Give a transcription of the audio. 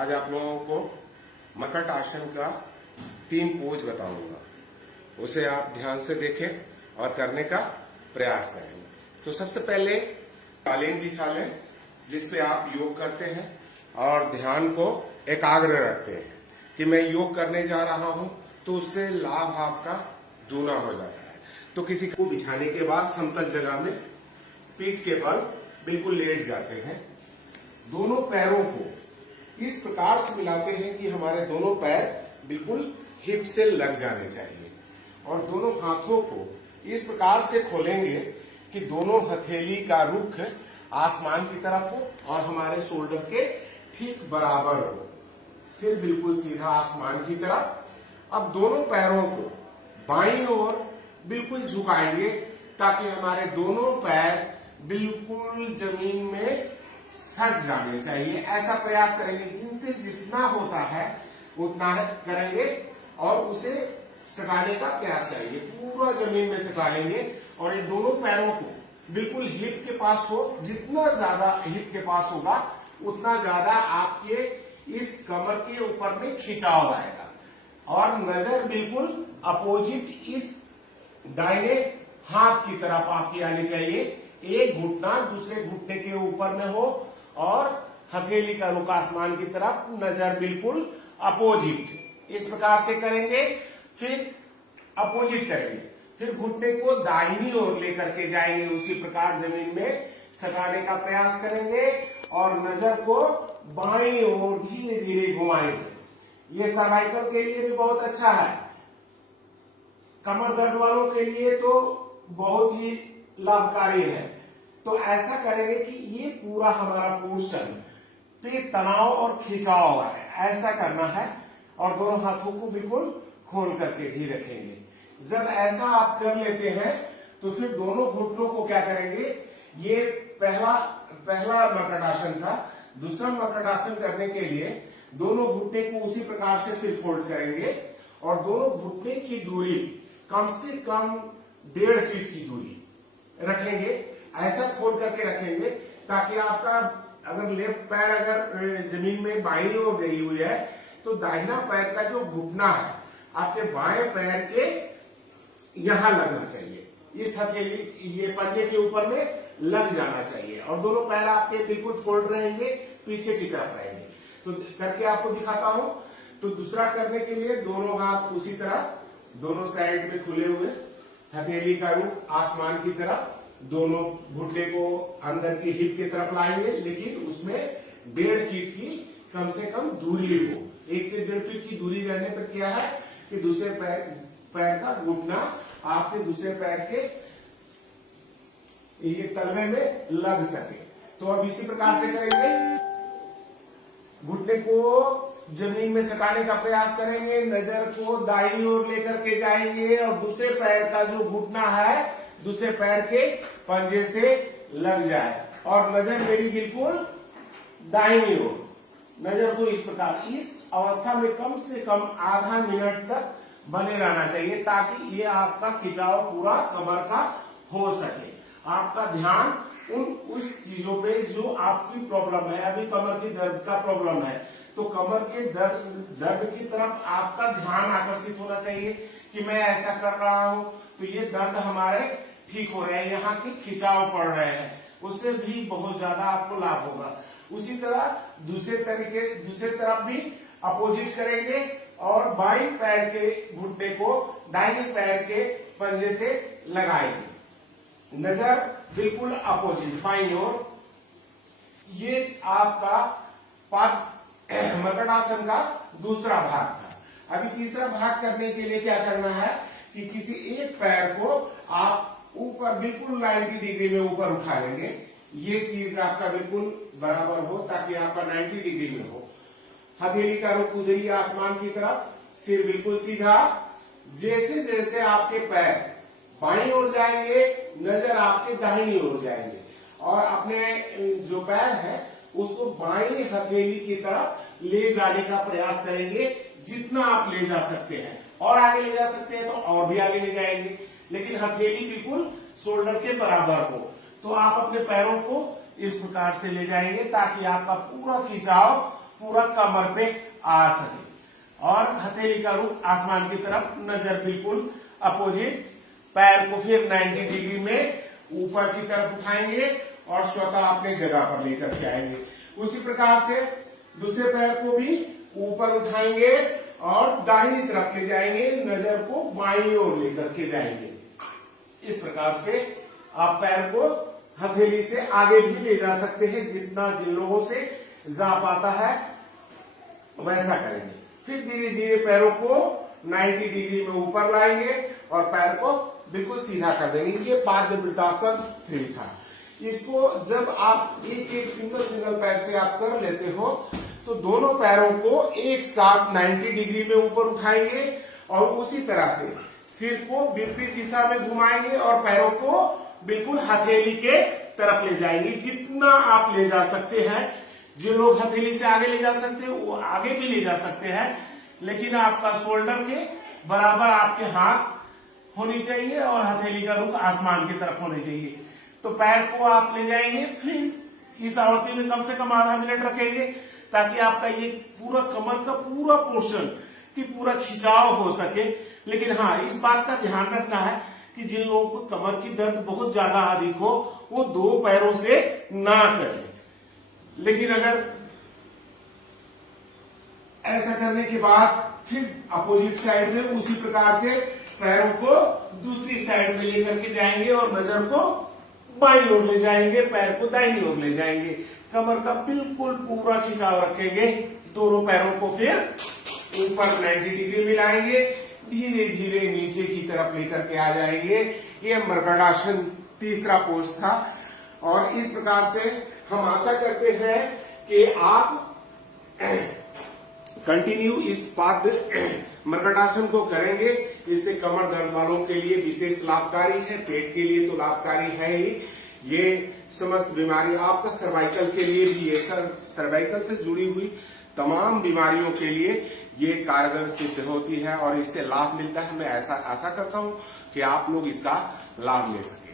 आज आप लोगों को मकट आसन का 3 पोज बताऊंगा, उसे आप ध्यान से देखें और करने का प्रयास करें। तो सबसे पहले कालीन बिछा लें जिस पे आप योग करते हैं और ध्यान को एकाग्र रखते हैं कि मैं योग करने जा रहा हूं, तो उससे लाभ आपका दूना हो जाता है। तो किसी को बिछाने के बाद समतल जगह में पीठ के बल बिल्कुल लेट जाते हैं। दोनों पैरों को इस प्रकार से मिलाते हैं कि हमारे दोनों पैर बिल्कुल हिप से लग जाने चाहिए और दोनों हाथों को इस प्रकार से खोलेंगे कि दोनों हथेली का रुख आसमान की तरफ हो और हमारे शोल्डर के ठीक बराबर हो, सिर बिल्कुल सीधा आसमान की तरफ। अब दोनों पैरों को बाईं ओर बिल्कुल झुकाएंगे ताकि हमारे दोनों पैर बिल्कुल जमीन में सट जाने चाहिए। ऐसा प्रयास करेंगे, जिनसे जितना होता है उतना करेंगे और उसे सटाने का प्रयास करेंगे। पूरा जमीन में सटा लेंगे और ये दोनों पैरों को बिल्कुल हिप के पास हो। जितना ज्यादा हिप के पास होगा उतना ज्यादा आपके इस कमर के ऊपर में खिंचाव आएगा और नजर बिल्कुल अपोजिट इस दाहिने हाथ की तरफ आपकी आनी चाहिए। एक घुटना दूसरे घुटने के ऊपर में हो और हथेली का रुख आसमान की तरफ, नजर बिल्कुल अपोजिट। इस प्रकार से करेंगे, फिर अपोजिट करेंगे, फिर घुटने को दाहिनी ओर लेकर के जाएंगे, उसी प्रकार जमीन में सटाने का प्रयास करेंगे और नजर को बाईं ओर धीरे धीरे घुमाएंगे। ये सर्वाइकल के लिए भी बहुत अच्छा है, कमर दर्द वालों के लिए तो बहुत ही लाभकारी है। तो ऐसा करेंगे कि ये पूरा हमारा पोर्शन पे तनाव और खिंचाव है, ऐसा करना है और दोनों हाथों को बिल्कुल खोल करके भी रखेंगे। जब ऐसा आप कर लेते हैं तो फिर दोनों घुटनों को क्या करेंगे, ये पहला मकट आसन था। दूसरा मकट आसन करने के लिए दोनों घुटने को उसी प्रकार से फिर फोल्ड करेंगे और दोनों घुटने की दूरी कम से कम 1.5 फीट की दूरी रखेंगे। ऐसा खोल करके रखेंगे ताकि आपका अगर लेफ्ट पैर अगर जमीन में बाईं ओर गई हुई है तो दाहिना पैर का जो घुटना है आपके बाएं पैर के यहां लगना चाहिए, इस हथेली ये पंजे के ऊपर में लग जाना चाहिए और दोनों पैर आपके बिल्कुल फोल्ड रहेंगे, पीछे की तरफ रहेंगे। तो करके आपको दिखाता हूं। तो दूसरा करने के लिए दोनों हाथ उसी तरह दोनों साइड में खुले हुए, हथेली का रुख आसमान की तरफ, दोनों घुटने को अंदर की हिप की तरफ लाएंगे, लेकिन उसमें 1.5 फीट की कम से कम दूरी हो। 1 से 1.5 फीट की दूरी रहने पर क्या है कि दूसरे पैर का घुटना आपके दूसरे पैर के ये तलवे में लग सके। तो अब इसी प्रकार से करेंगे, घुटने को जमीन में सटाने का प्रयास करेंगे, नजर को दाहिनी ओर लेकर के जाएंगे और दूसरे पैर का जो घुटना है दूसरे पैर के पंजे से लग जाए और नजर मेरी बिल्कुल दाहिनी ओर। नजर को इस प्रकार इस अवस्था में कम से कम आधा मिनट तक बने रहना चाहिए ताकि ये आपका खिंचाव पूरा कमर का हो सके। आपका ध्यान उस चीजों पे जो आपकी प्रॉब्लम है, अभी कमर की दर्द का प्रॉब्लम है तो कमर के दर्द की तरफ आपका ध्यान आकर्षित होना चाहिए कि मैं ऐसा कर रहा हूं तो ये दर्द हमारे ठीक हो रहे हैं, यहाँ के खिंचाव पड़ रहे हैं, उससे भी बहुत ज्यादा आपको लाभ होगा। उसी तरह दूसरे तरफ भी अपोजिट करेंगे और बाईं पैर के घुटने को दाहिने पैर के पंजे से लगाएंगे, नजर बिल्कुल अपोजिट बाईं ओर। ये आपका मकट आसन का दूसरा भाग था। अभी तीसरा भाग करने के लिए क्या करना है कि किसी एक पैर को आप ऊपर बिल्कुल 90 डिग्री में ऊपर उठा लेंगे। ये चीज आपका बिल्कुल बराबर हो ताकि आपका 90 डिग्री में हो। हथेली का रुख उधरी आसमान की तरफ, सिर बिल्कुल सीधा। जैसे जैसे आपके पैर बाईं ओर जाएंगे नजर आपके दाहिनी ओर जाएंगे और अपने जो पैर है उसको बाईं हथेली की तरफ ले जाने का प्रयास करेंगे जितना आप ले जा सकते हैं। और आगे ले जा सकते हैं तो और भी आगे ले जाएंगे, लेकिन हथेली बिल्कुल शोल्डर के बराबर हो। तो आप अपने पैरों को इस प्रकार से ले जाएंगे ताकि आपका पूरा खिंचाव पूरा कमर पे आ सके। और हथेली का रुख आसमान की तरफ, नजर बिल्कुल अपोजिट। पैर को फिर 90 डिग्री में ऊपर की तरफ उठाएंगे और स्वतः अपने जगह पर लेकर के आएंगे। उसी प्रकार से दूसरे पैर को भी ऊपर उठाएंगे और दाहिनी तरफ ले जाएंगे, नजर को बाईं ओर लेकर के जाएंगे। इस प्रकार से आप पैर को हथेली से आगे भी ले जा सकते हैं, जितना जिन लोगों से जा पाता है वैसा करेंगे। फिर धीरे धीरे पैरों को 90 डिग्री में ऊपर लाएंगे और पैर को बिल्कुल सीधा कर देंगे। ये पादवृत्तासन 3 था। इसको जब आप एक एक सिंगल पैर से आप कर लेते हो तो दोनों पैरों को एक साथ 90 डिग्री में ऊपर उठाएंगे और उसी तरह से सिर को विपरीत दिशा में घुमाएंगे और पैरों को बिल्कुल हथेली के तरफ ले जाएंगे। जितना आप ले जा सकते हैं, जो लोग हथेली से आगे ले जा सकते हैं वो आगे भी ले जा सकते हैं, लेकिन आपका शोल्डर के बराबर आपके हाथ होनी चाहिए और हथेली का रुख आसमान की तरफ होनी चाहिए। तो पैर को आप ले जाएंगे, फिर इस आवृत्ति में कम से कम आधा मिनट रखेंगे ताकि आपका ये पूरा कमर का पूरा पोर्शन की पूरा खिंचाव हो सके। लेकिन हाँ, इस बात का ध्यान रखना है कि जिन लोगों को कमर की दर्द बहुत ज्यादा अधिक हो वो 2 पैरों से ना करें। लेकिन अगर ऐसा करने के बाद फिर अपोजिट साइड में उसी प्रकार से पैरों को दूसरी साइड में लेकर के जाएंगे और नजर को बाईं ओर ले जाएंगे, पैर को दाहिनी ओर ले जाएंगे। कमर का बिल्कुल पूरा खिंचाव रखेंगे। दोनों पैरों को फिर ऊपर 90 डिग्री में लाएंगे, धीरे धीरे नीचे की तरफ लेकर के आ जाएंगे। ये मर्कटासन तीसरा पोज था। और इस प्रकार से हम आशा करते हैं कि आप कंटिन्यू इस मर्कटासन को करेंगे। इससे कमर दर्द वालों के लिए विशेष लाभकारी है, पेट के लिए तो लाभकारी है ही। ये समस्त बीमारी आपका सर्वाइकल के लिए भी, ये सर्वाइकल से जुड़ी हुई तमाम बीमारियों के लिए ये कारगर सिद्ध होती है और इससे लाभ मिलता है। मैं ऐसा आशा करता हूं कि आप लोग इसका लाभ ले सकें।